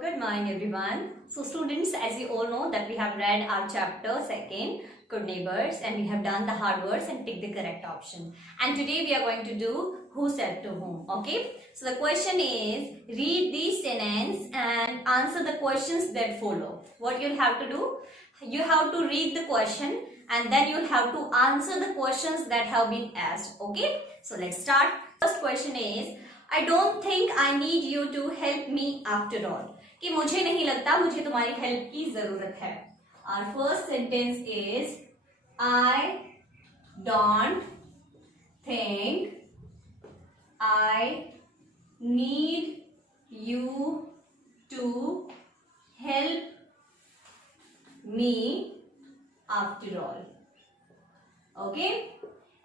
good morning everyone. So students, as you all know that we have read our chapter 2nd, Good Neighbors, and we have done the hard words and tick the correct option. And today we are going to do who said to whom, okay? So the question is, read these sentences and answer the questions that follow. What you'll have to do? You have to read the question and then you'll have to answer the questions that have been asked, okay? So let's start. First question is, I don't think I need you to help me after all. कि मुझे नहीं लगता मुझे तुम्हारी help की जरूरत है. Our first sentence is I don't think I need you to help me after all. Okay?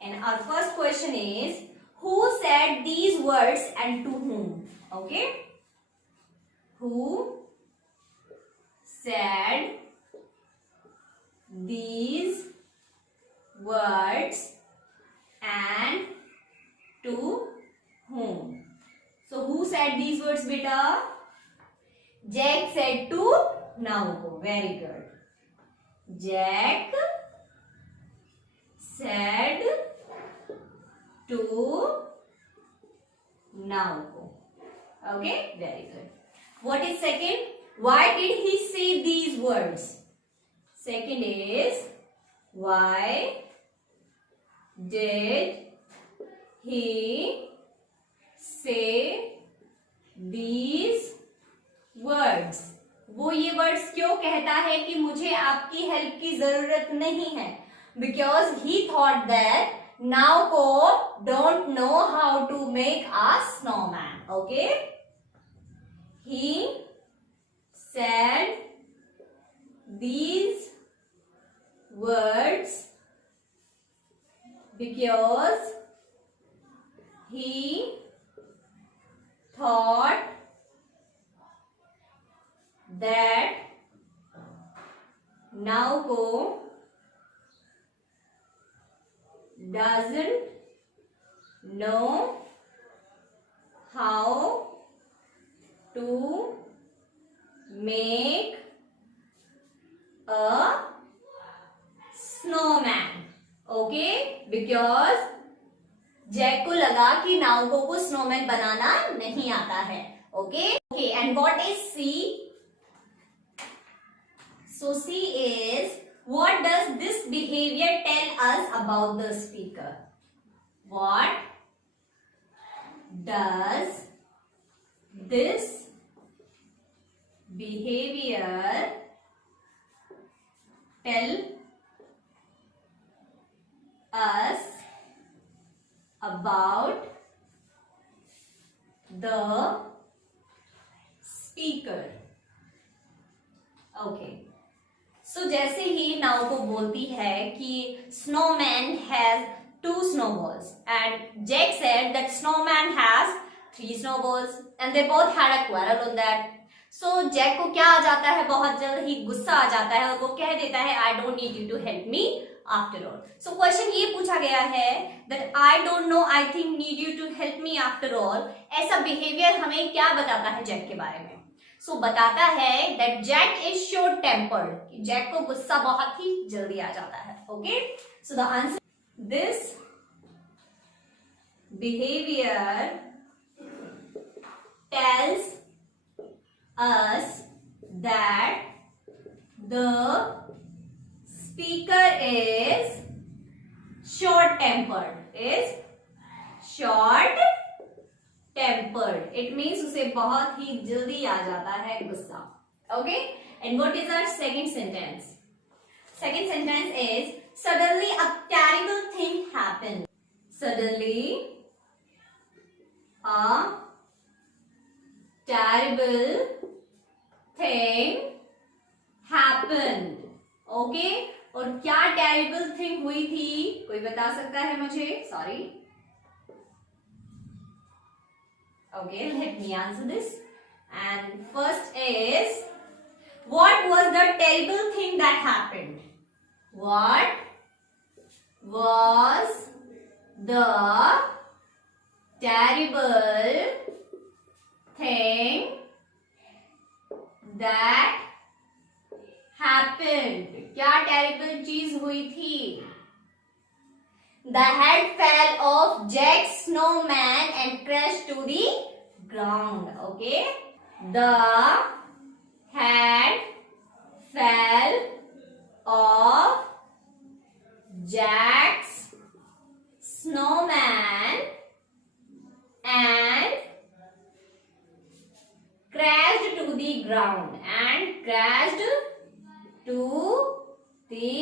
And our first question is, who said these words and to whom? Okay? Who said these words and to whom? So who said these words, beta? Jack said to Naoko. Very good. Jack said to Naoko. Okay, very good. What is second? Why did he say these words? Second is, why did he say these words? वो ये words क्यों कहता है कि मुझे आपकी help की जरूरत नहीं है? Because he thought that Naoko don't know how to make a snowman. Okay? He said these words because he thought that Naoko doesn't know how to make a snowman. Okay? Because Jack को लगा कि नाउको को snowman बनाना नहीं आता है. Okay? Okay, and what is C? So C is, what does this behavior tell us about the speaker? What does this behavior tell us about the speaker? Okay. So जैसे ही नाउको बोलती है कि snowman has 2 snowballs and Jack said that snowman has 3 snowballs and they both had a quarrel on that. So Jack को क्या आ जाता है, बहुत जल्द ही गुस्सा आ जाता है और वो कह देता है I don't need you to help me after all. So question ये पूछा गया है that I don't know I think need you to help me after all. ऐसा behavior हमें क्या बताता है जैक के बारे में? So बताता है that Jack is short tempered. Jack को गुस्सा बहुत ही जल्दी आ जाता है. Okay? So the answer, this behavior tells us that the speaker is short tempered. Is short tempered. It means उसे बहुत ही जल्दी आ जाता है गुस्सा. Okay? And what is our second sentence? Second sentence is, suddenly a terrible thing happened. Suddenly a terrible thing happened. Okay? और क्या terrible thing हुई थी? कोई बता सकता है मुझे? Sorry. Okay, let me answer this. And first is, what was the terrible thing that happened? What was the terrible thing that happened? क्या टेरिबल चीज हुई थी? The head fell off Jack's snowman and crashed to the ground. Okay. The head fell off Jack's snowman and crashed to the ground. And crashed to the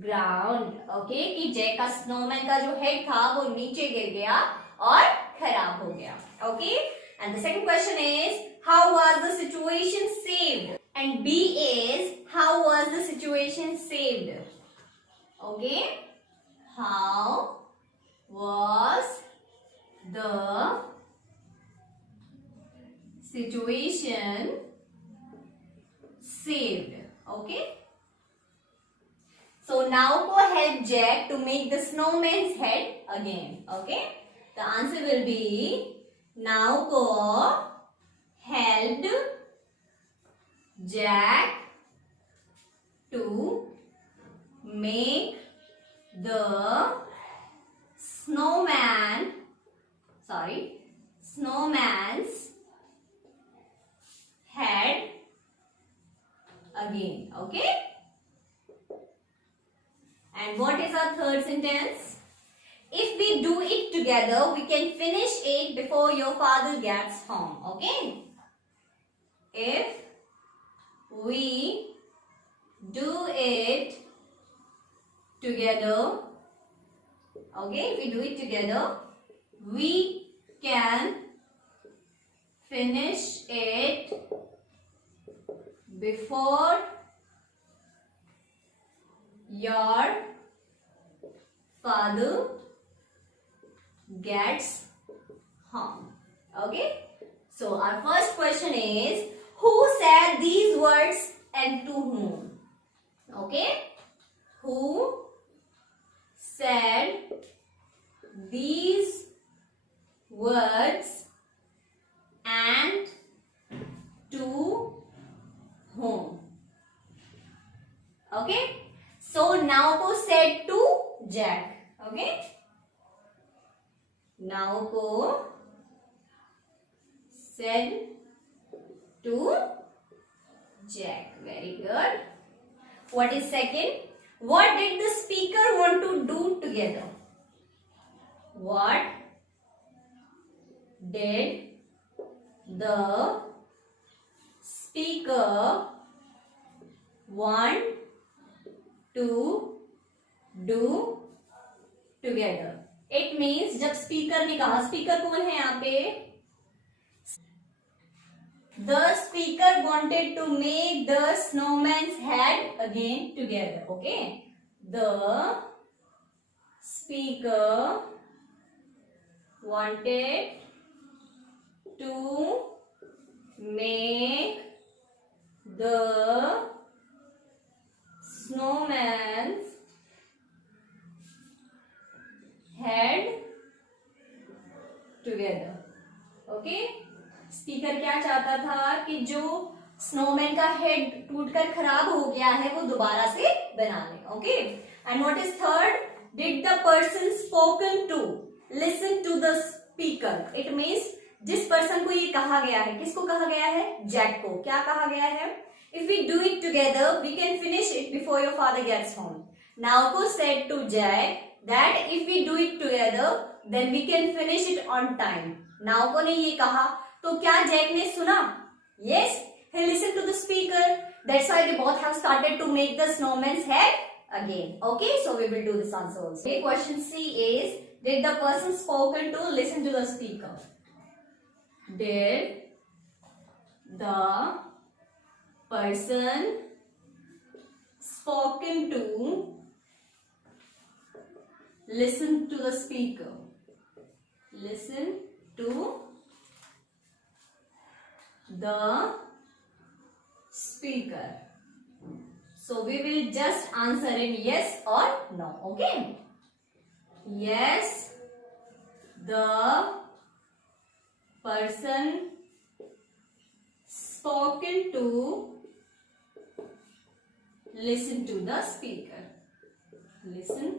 ground. Okay, कि Jack का snowman का जो head था वो नीचे गिर गया और खराब हो गया. Okay, and the second question is how was the situation saved? And B is how was the situation saved? Okay, how was the situation saved? Okay. So Naoko helped Jack to make the snowman's head again. Okay. The answer will be Naoko helped Jack to make the snowman's head again. Okay. And what is our third sentence? If we do it together, we can finish it before your father gets home. Okay? If we do it together, okay, if we do it together, we can finish it before your father gets home. Okay. So our first question is, who said these words and to whom? Okay. Who said these words and to whom? Okay. So Naoko said to Jack. Okay. Naoko said to Jack. Very good. What is second? What did the speaker want to do together? What did the speaker want to do together? It means जब speaker ने कहा, speaker कौन है यहाँ पे? The speaker wanted to make the snowman's head again together. Okay. The speaker wanted to make the snowman's head together. Okay. Speaker क्या चाहता था कि जो स्नोमैन का हेड टूटकर खराब हो गया है वो दोबारा से बना ले. Okay. And what is third? Did the person spoken to listen to the speaker. It means जिस पर्सन को ये कहा गया है, किसको कहा गया है? जैक को. क्या कहा गया है? If we do it together we can finish it before your father gets home. Naoko said to Jack that if we do it together then we can finish it on time. Naoko ने ये कहा तो क्या Jack ने सुना? Yes, he listened to the speaker. That's why they both have started to make the snowman's head again. Okay, so we will do this answer also. Okay, question C is, did the person spoken to listen to the speaker? Did the person spoken to listen to the speaker? Listen to the speaker. So we will just answer in yes or no. Okay. Yes, the person spoken to. Listen to the speaker. Listen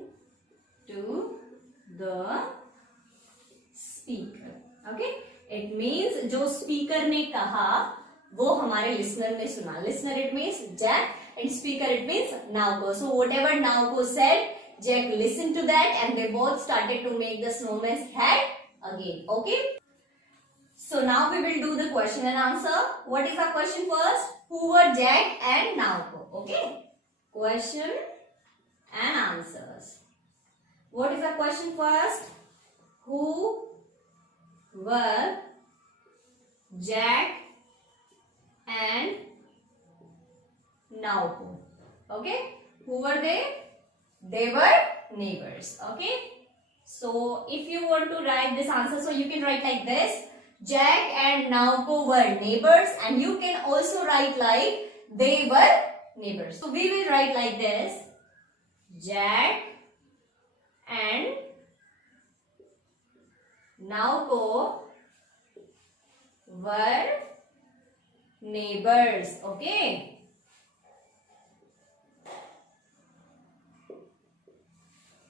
to the speaker. Okay? It means जो speaker ने कहा वो हमारे listener ने सुना. Listener it means Jack and speaker it means Naoko. So whatever Naoko said, Jack listened to that and they both started to make the snowman's head again. Okay? So now we will do the question and answer. What is our question first? Who were Jack and Naoko? Okay? Question and answers. What is our question first? Who were Jack and Naoko? Okay? Who were they? They were neighbors. Okay? So if you want to write this answer, so you can write like this. Jack and Naoko were neighbors, and you can also write like they were neighbors. So we will write like this. Jack and Naoko were neighbors. Okay.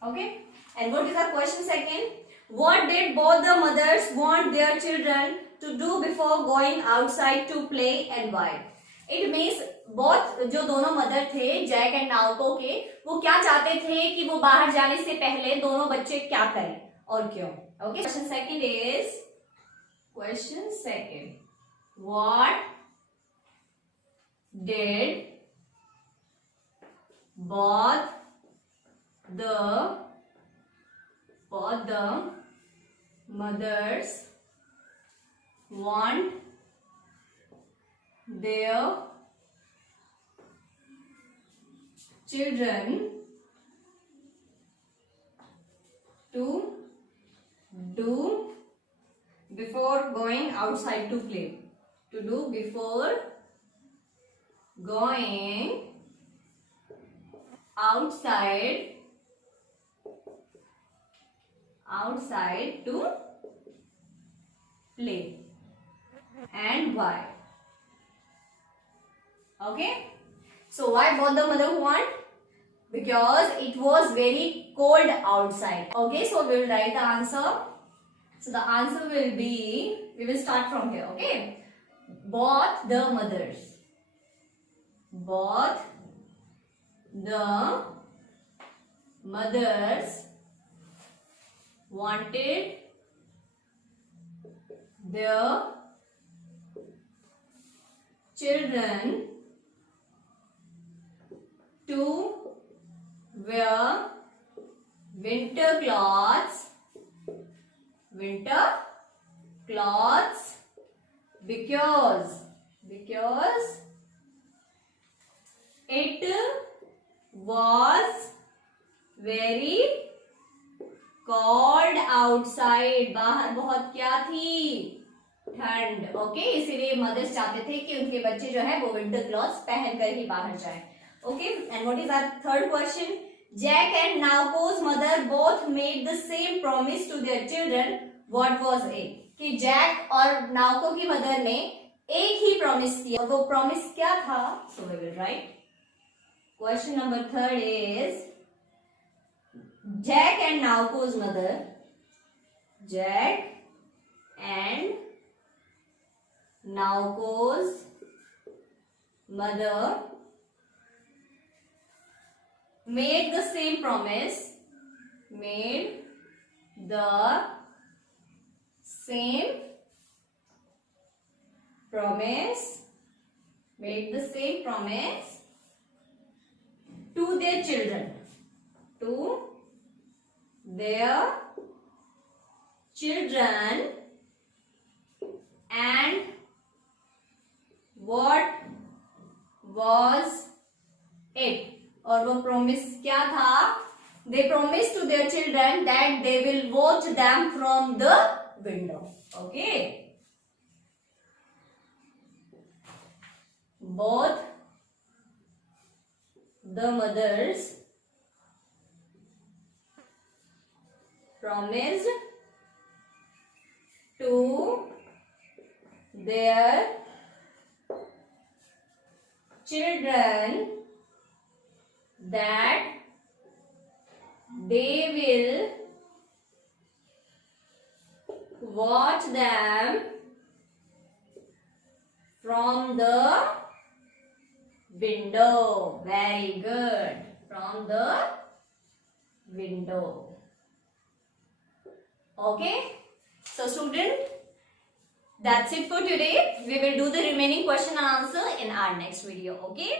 Okay. And what is our question second? What did both the mothers want their children to do before going outside to play and why? It means both जो दोनों mother थे Jack and Naoko के, वो क्या चाहते थे कि वो बाहर जाने से पहले दोनों बच्चे क्या करें और क्यों. Okay. Question second is what did both the mothers want their children to do before going outside to play? To do before going outside to play, and why? Okay. So why both the mother want? Because it was very cold outside. Okay, so we will write the answer. So the answer will be, we will start from here. Okay, both the mothers wanted their children to wear winter clothes because it was very cold outside. बाहर बहुत क्या थी? ठंड. Okay, इसीलिए mother's चाहते थे कि उनके बच्चे जो है वो विंटर क्लॉथ्स पहनकर ही बाहर जाएं. Okay, and what is our third question? Jack and Naoko's mother both made the same promise to their children. What was it? कि जैक और नाओको की मदर ने एक ही प्रॉमिस किया और वो प्रॉमिस क्या था? So we will write. Question number third is Jack and Naoko's mother. Jack and Naoko's mother made the same promise. Made the same promise. Made the same promise to their children. To their children, and what was it? और वो promise क्या था? They promised to their children that they will watch them from the window. Okay. Both the mothers promised to their children that they will watch them from the window. Very good. From the window. Okay. So student, that's it for today. We will do the remaining question and answer in our next video. Okay.